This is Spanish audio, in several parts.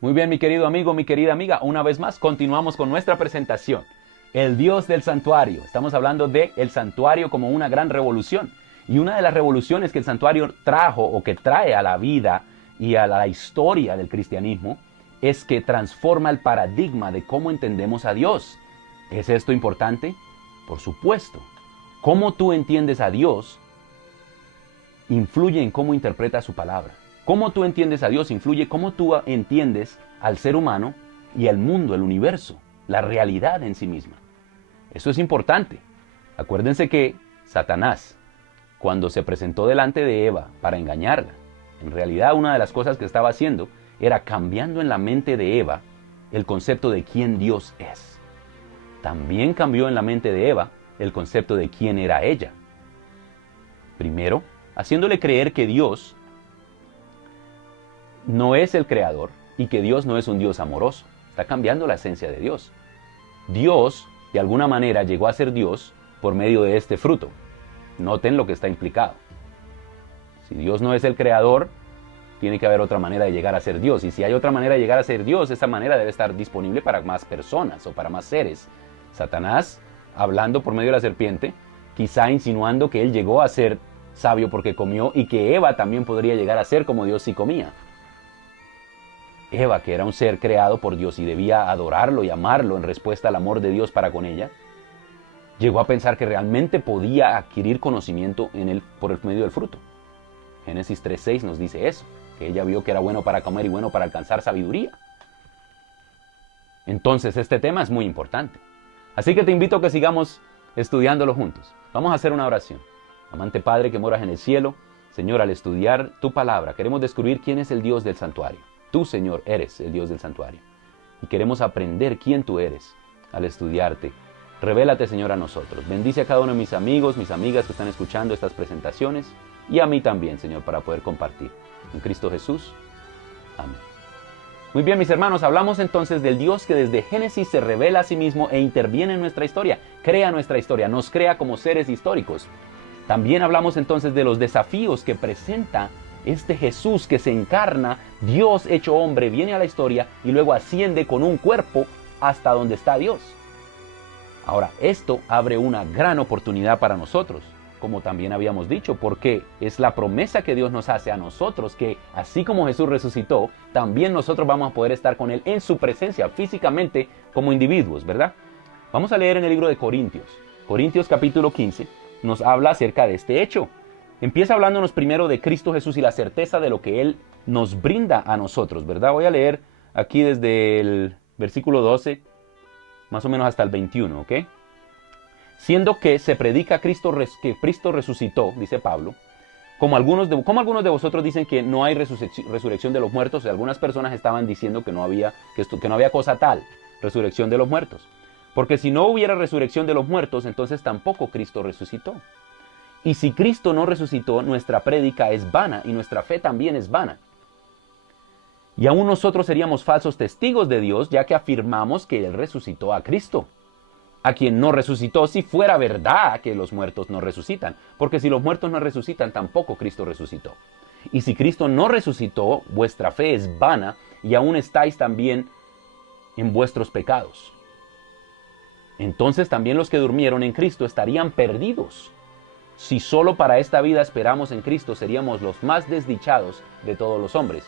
Muy bien, mi querido amigo, mi querida amiga, una vez más continuamos con nuestra presentación. El Dios del santuario. Estamos hablando de el santuario como una gran revolución. Y una de las revoluciones que el santuario trajo o que trae a la vida y a la historia del cristianismo es que transforma el paradigma de cómo entendemos a Dios. ¿Es esto importante? Por supuesto. Cómo tú entiendes a Dios influye en cómo interpretas su palabra. Cómo tú entiendes a Dios influye cómo tú entiendes al ser humano y al mundo, el universo, la realidad en sí misma. Eso es importante. Acuérdense que Satanás, cuando se presentó delante de Eva para engañarla, en realidad una de las cosas que estaba haciendo era cambiando en la mente de Eva el concepto de quién Dios es. También cambió en la mente de Eva el concepto de quién era ella. Primero, haciéndole creer que Dios no es el creador y que Dios no es un Dios amoroso. Está cambiando la esencia de Dios. Dios, de alguna manera, llegó a ser Dios por medio de este fruto. Noten lo que está implicado. Si Dios no es el creador, tiene que haber otra manera de llegar a ser Dios. Y si hay otra manera de llegar a ser Dios, esa manera debe estar disponible para más personas o para más seres. Satanás, hablando por medio de la serpiente, quizá insinuando que él llegó a ser sabio porque comió y que Eva también podría llegar a ser como Dios si comía. Eva, que era un ser creado por Dios y debía adorarlo y amarlo en respuesta al amor de Dios para con ella, llegó a pensar que realmente podía adquirir conocimiento por el medio del fruto. Génesis 3:6 nos dice eso, que ella vio que era bueno para comer y bueno para alcanzar sabiduría. Entonces este tema es muy importante. Así que te invito a que sigamos estudiándolo juntos. Vamos a hacer una oración. Amante Padre que moras en el cielo, Señor, al estudiar tu palabra, queremos descubrir quién es el Dios del santuario. Tú, Señor, eres el Dios del santuario. Y queremos aprender quién tú eres al estudiarte. Revélate, Señor, a nosotros. Bendice a cada uno de mis amigos, mis amigas que están escuchando estas presentaciones y a mí también, Señor, para poder compartir. En Cristo Jesús. Amén. Muy bien, mis hermanos, hablamos entonces del Dios que desde Génesis se revela a sí mismo e interviene en nuestra historia, crea nuestra historia, nos crea como seres históricos. También hablamos entonces de los desafíos que presenta este Jesús que se encarna, Dios hecho hombre, viene a la historia y luego asciende con un cuerpo hasta donde está Dios. Ahora, esto abre una gran oportunidad para nosotros, como también habíamos dicho, porque es la promesa que Dios nos hace a nosotros, que así como Jesús resucitó, también nosotros vamos a poder estar con Él en su presencia, físicamente, como individuos, ¿verdad? Vamos a leer en el libro de Corintios. Corintios capítulo 15 nos habla acerca de este hecho. Empieza hablándonos primero de Cristo Jesús y la certeza de lo que Él nos brinda a nosotros, ¿verdad? Voy a leer aquí desde el versículo 12, más o menos hasta el 21, ¿ok? Siendo que se predica que Cristo resucitó, dice Pablo, como algunos de vosotros dicen que no hay resurrección de los muertos, y algunas personas estaban diciendo que no había cosa tal, resurrección de los muertos. Porque si no hubiera resurrección de los muertos, entonces tampoco Cristo resucitó. Y si Cristo no resucitó, nuestra prédica es vana y nuestra fe también es vana. Y aún nosotros seríamos falsos testigos de Dios, ya que afirmamos que Él resucitó a Cristo, a quien no resucitó, si fuera verdad que los muertos no resucitan. Porque si los muertos no resucitan, tampoco Cristo resucitó. Y si Cristo no resucitó, vuestra fe es vana y aún estáis también en vuestros pecados. Entonces también los que durmieron en Cristo estarían perdidos. Si solo para esta vida esperamos en Cristo, seríamos los más desdichados de todos los hombres.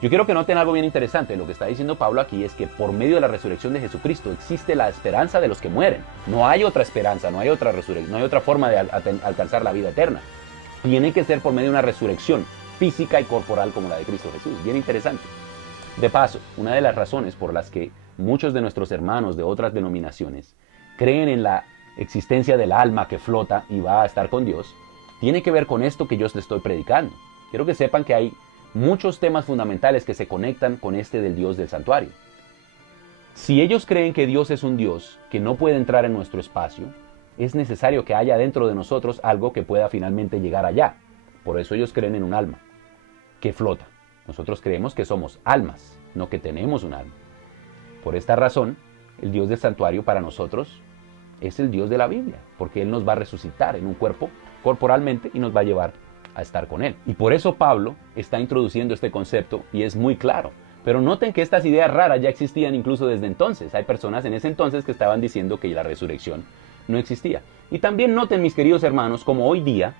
Yo quiero que noten algo bien interesante. Lo que está diciendo Pablo aquí es que por medio de la resurrección de Jesucristo existe la esperanza de los que mueren. No hay otra esperanza, no hay otra resurrección, no hay otra forma de alcanzar la vida eterna. Tiene que ser por medio de una resurrección física y corporal como la de Cristo Jesús. Bien interesante. De paso, una de las razones por las que muchos de nuestros hermanos de otras denominaciones creen en la existencia del alma que flota y va a estar con Dios, tiene que ver con esto que yo les estoy predicando. Quiero que sepan que hay muchos temas fundamentales que se conectan con este del Dios del santuario. Si ellos creen que Dios es un Dios que no puede entrar en nuestro espacio, es necesario que haya dentro de nosotros algo que pueda finalmente llegar allá. Por eso ellos creen en un alma que flota. Nosotros creemos que somos almas, no que tenemos un alma. Por esta razón, el Dios del santuario para nosotros es el Dios de la Biblia, porque Él nos va a resucitar en un cuerpo corporalmente y nos va a llevar a estar con Él. Y por eso Pablo está introduciendo este concepto y es muy claro, Pero noten que estas ideas raras ya existían incluso desde entonces. Hay personas en ese entonces que estaban diciendo que la resurrección no existía. Y también noten, mis queridos hermanos, como hoy día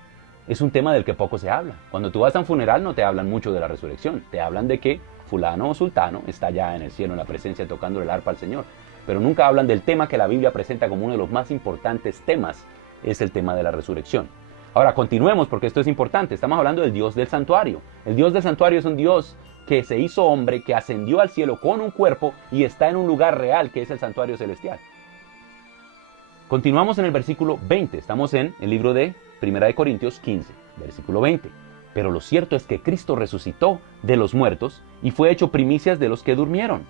es un tema del que poco se habla. Cuando tú vas a un funeral no te hablan mucho de la resurrección. Te hablan de que fulano o sultano está ya en el cielo, en la presencia, tocando el arpa al Señor. Pero nunca hablan del tema que la Biblia presenta como uno de los más importantes temas, es el tema de la resurrección. Ahora, continuemos porque esto es importante. Estamos hablando del Dios del santuario. El Dios del santuario es un Dios que se hizo hombre, que ascendió al cielo con un cuerpo y está en un lugar real, que es el santuario celestial. Continuamos en el versículo 20. Estamos en el libro de 1 Corintios 15, versículo 20. Pero lo cierto es que Cristo resucitó de los muertos y fue hecho primicias de los que durmieron.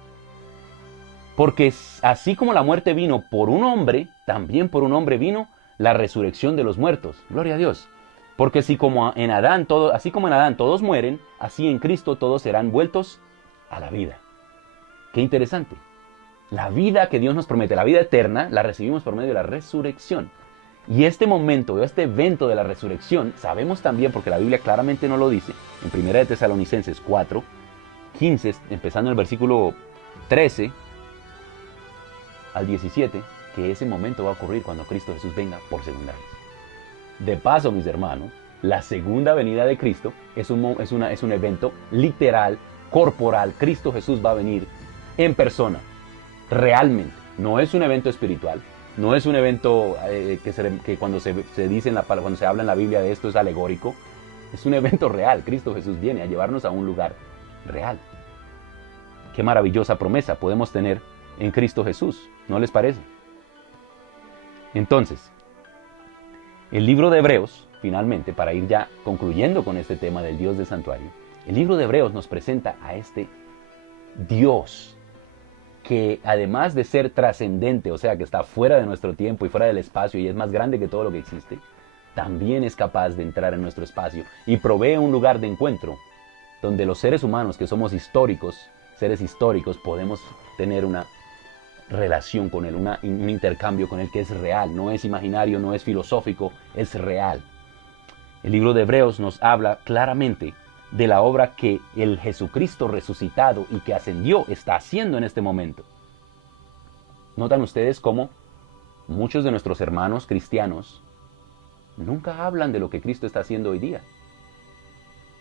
Porque así como la muerte vino por un hombre, también por un hombre vino la resurrección de los muertos. Gloria a Dios. Porque así como en Adán todos mueren, así en Cristo todos serán vueltos a la vida. Qué interesante. La vida que Dios nos promete, la vida eterna, la recibimos por medio de la resurrección. Y este momento, este evento de la resurrección, sabemos también, porque la Biblia claramente nos lo dice, en 1 Tesalonicenses 4, 15, empezando en el versículo 13 al 17, que ese momento va a ocurrir cuando Cristo Jesús venga por segunda vez. De paso, mis hermanos, la segunda venida de Cristo es un evento literal, corporal. Cristo Jesús va a venir en persona, realmente. No es un evento espiritual, no es un evento que cuando cuando se habla en la Biblia de esto es alegórico. Es un evento real. Cristo Jesús viene a llevarnos a un lugar real. Qué maravillosa promesa podemos tener en Cristo Jesús, ¿no les parece? Entonces, el libro de Hebreos, finalmente, para ir ya concluyendo con este tema del Dios del santuario, el libro de Hebreos nos presenta a este Dios que, además de ser trascendente, o sea, que está fuera de nuestro tiempo y fuera del espacio y es más grande que todo lo que existe, también es capaz de entrar en nuestro espacio y provee un lugar de encuentro donde los seres humanos que somos seres históricos, podemos tener una relación con Él, un intercambio con Él que es real, no es imaginario, no es filosófico, es real. El libro de Hebreos nos habla claramente de la obra que el Jesucristo resucitado y que ascendió está haciendo en este momento. ¿Notan ustedes cómo muchos de nuestros hermanos cristianos nunca hablan de lo que Cristo está haciendo hoy día?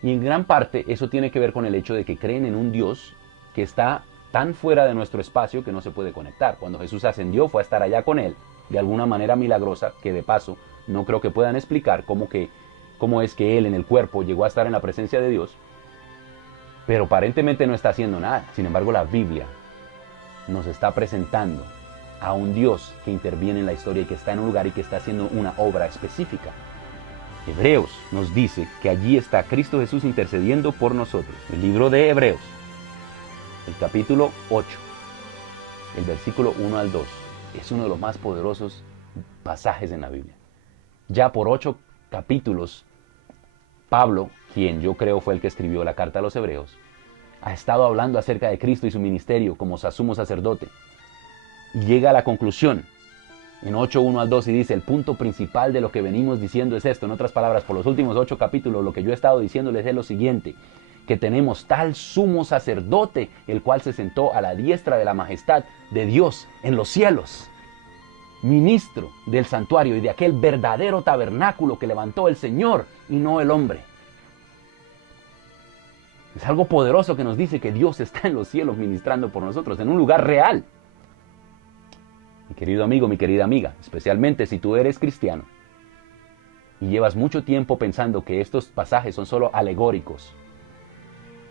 Y en gran parte eso tiene que ver con el hecho de que creen en un Dios que está tan fuera de nuestro espacio que no se puede conectar. Cuando Jesús ascendió fue a estar allá con Él, de alguna manera milagrosa, que de paso no creo que puedan explicar cómo es que Él en el cuerpo llegó a estar en la presencia de Dios, pero aparentemente no está haciendo nada. Sin embargo, la Biblia nos está presentando a un Dios que interviene en la historia y que está en un lugar y que está haciendo una obra específica. Hebreos nos dice que allí está Cristo Jesús intercediendo por nosotros. El libro de Hebreos, el capítulo 8, el versículo 1 al 2, es uno de los más poderosos pasajes en la Biblia. Ya por 8 capítulos, Pablo, quien yo creo fue el que escribió la carta a los Hebreos, ha estado hablando acerca de Cristo y su ministerio como sumo sacerdote. Y llega a la conclusión en 8:1 al 2 y dice: el punto principal de lo que venimos diciendo es esto. En otras palabras, por los últimos 8 capítulos lo que yo he estado diciéndoles es lo siguiente: que tenemos tal sumo sacerdote, el cual se sentó a la diestra de la majestad de Dios en los cielos, ministro del santuario y de aquel verdadero tabernáculo que levantó el Señor y no el hombre. Es algo poderoso que nos dice que Dios está en los cielos ministrando por nosotros, en un lugar real. Mi querido amigo, mi querida amiga, especialmente si tú eres cristiano y llevas mucho tiempo pensando que estos pasajes son solo alegóricos,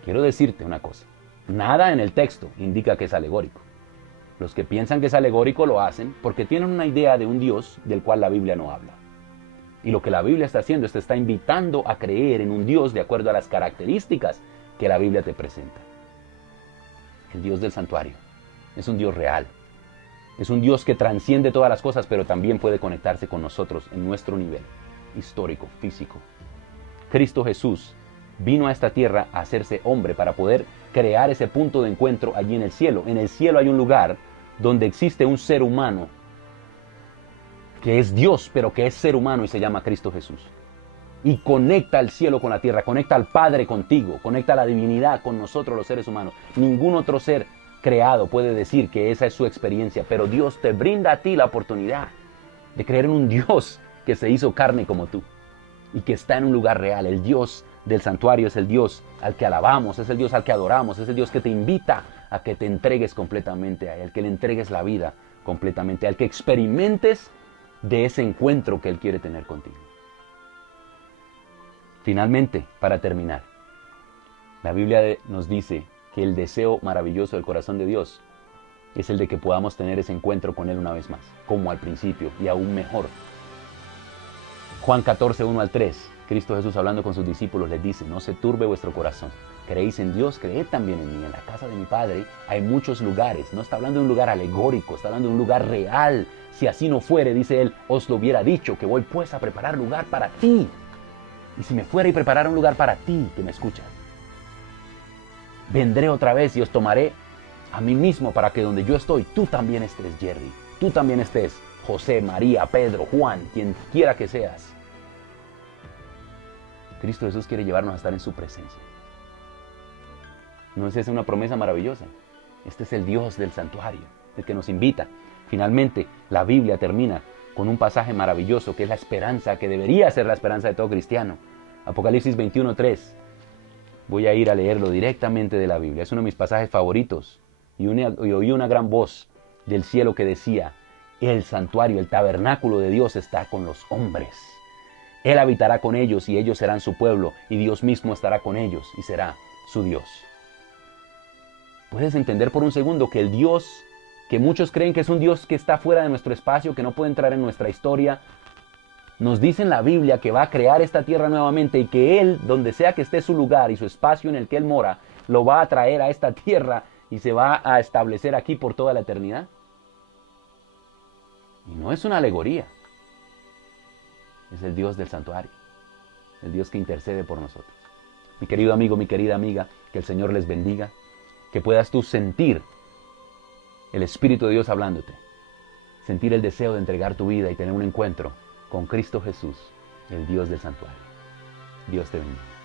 quiero decirte una cosa: nada en el texto indica que es alegórico. Los que piensan que es alegórico lo hacen porque tienen una idea de un Dios del cual la Biblia no habla. Y lo que la Biblia está haciendo es te está invitando a creer en un Dios de acuerdo a las características que la Biblia te presenta. El Dios del santuario es un Dios real. Es un Dios que trasciende todas las cosas, pero también puede conectarse con nosotros en nuestro nivel histórico, físico. Cristo Jesús vino a esta tierra a hacerse hombre para poder crear ese punto de encuentro allí en el cielo. En el cielo hay un lugar donde existe un ser humano que es Dios, pero que es ser humano y se llama Cristo Jesús. y conecta el cielo con la tierra, conecta al Padre contigo, conecta la divinidad con nosotros los seres humanos. Ningún otro ser creado puede decir que esa es su experiencia, pero Dios te brinda a ti la oportunidad de creer en un Dios que se hizo carne como tú y que está en un lugar real. El Dios del santuario es el Dios al que alabamos, es el Dios al que adoramos, es el Dios que te invita a que te entregues completamente a Él, que le entregues la vida completamente, al que experimentes de ese encuentro que Él quiere tener contigo. Finalmente, para terminar, la Biblia nos dice que el deseo maravilloso del corazón de Dios es el de que podamos tener ese encuentro con Él una vez más, como al principio y aún mejor. Juan 14, 1 al 3, Cristo Jesús hablando con sus discípulos les dice: no se turbe vuestro corazón, creéis en Dios, creed también en mí. En la casa de mi Padre hay muchos lugares. No está hablando de un lugar alegórico, está hablando de un lugar real. Si así no fuere, dice Él, os lo hubiera dicho, que voy pues a preparar lugar para ti. Y si me fuera y preparara un lugar para ti, que me escuchas, vendré otra vez y os tomaré a mí mismo, para que donde yo estoy, tú también estés, Jerry. Tú también estés, José, María, Pedro, Juan, quien quiera que seas. Cristo Jesús quiere llevarnos a estar en su presencia. ¿No es esa una promesa maravillosa? Este es el Dios del santuario, el que nos invita. Finalmente, la Biblia termina con un pasaje maravilloso que es la esperanza, que debería ser la esperanza de todo cristiano. Apocalipsis 21:3. Voy a ir a leerlo directamente de la Biblia. Es uno de mis pasajes favoritos. Y oí una gran voz del cielo que decía: el santuario, el tabernáculo de Dios está con los hombres. Él habitará con ellos y ellos serán su pueblo, y Dios mismo estará con ellos y será su Dios. ¿Puedes entender por un segundo que el Dios que muchos creen que es un Dios que está fuera de nuestro espacio, que no puede entrar en nuestra historia, nos dice en la Biblia que va a crear esta tierra nuevamente y que Él, donde sea que esté su lugar y su espacio en el que Él mora, lo va a traer a esta tierra y se va a establecer aquí por toda la eternidad? Y no es una alegoría. Es el Dios del santuario, el Dios que intercede por nosotros. Mi querido amigo, mi querida amiga, que el Señor les bendiga, que puedas tú sentir el Espíritu de Dios hablándote, sentir el deseo de entregar tu vida y tener un encuentro con Cristo Jesús, el Dios del santuario. Dios te bendiga.